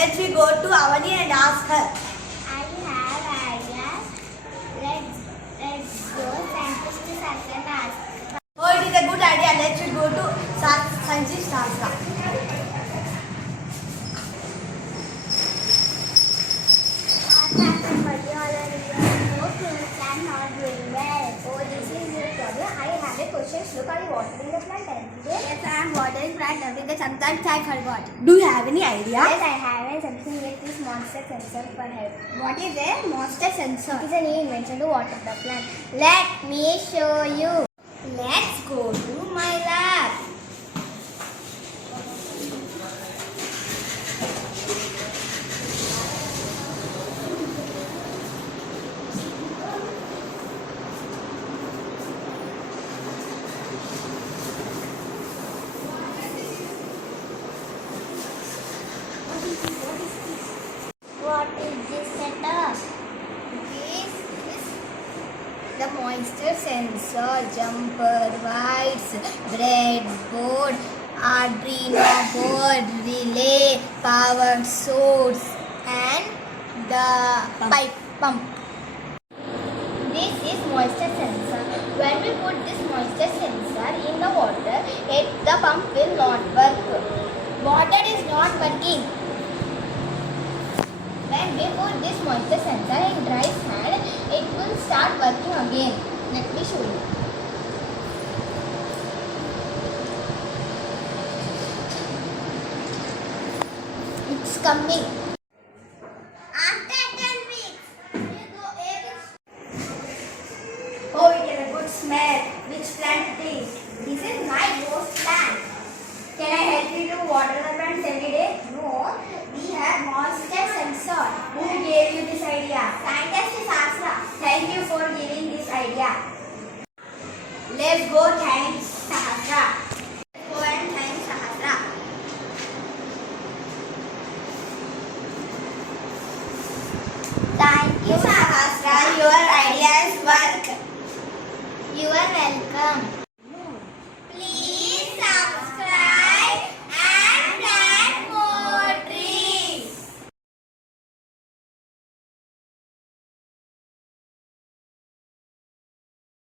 Let's we go to Avani and ask her. I have ideas. Let's go scientist to Sasha and ask. Oh, it is a good idea. Let's we go to Sanjeev Sasra. I have a question. Look, are you watering the plant every day? Yes, I am watering plant every day. Sometimes I forgot. Do you have any idea? Yes, I have something with this monster sensor for help. What is a monster sensor? It is a new invention to water the plant. Let me show you. Let's go to my lab. What is this setup? This is the moisture sensor, jumper, wires, breadboard, Arduino board, relay, power source, and the pipe pump. This is moisture sensor. When we put this moisture sensor in the water, the pump will not work. Water is not working. When we put this moisture sensor in dry sand, it will start working again. Let me show you. It's coming. After 10 weeks, Oh, it is a good smell. Which plant it is? this is my rose plant. Can I help you to water the plants every day? No, we have moisture sensor. Who gave you this idea? Scientist is Asra. Thank you for giving this idea. Let's go thank Sahasra. Go and thank Sahasra. Thank you, Sahasra, your ideas work. You are welcome.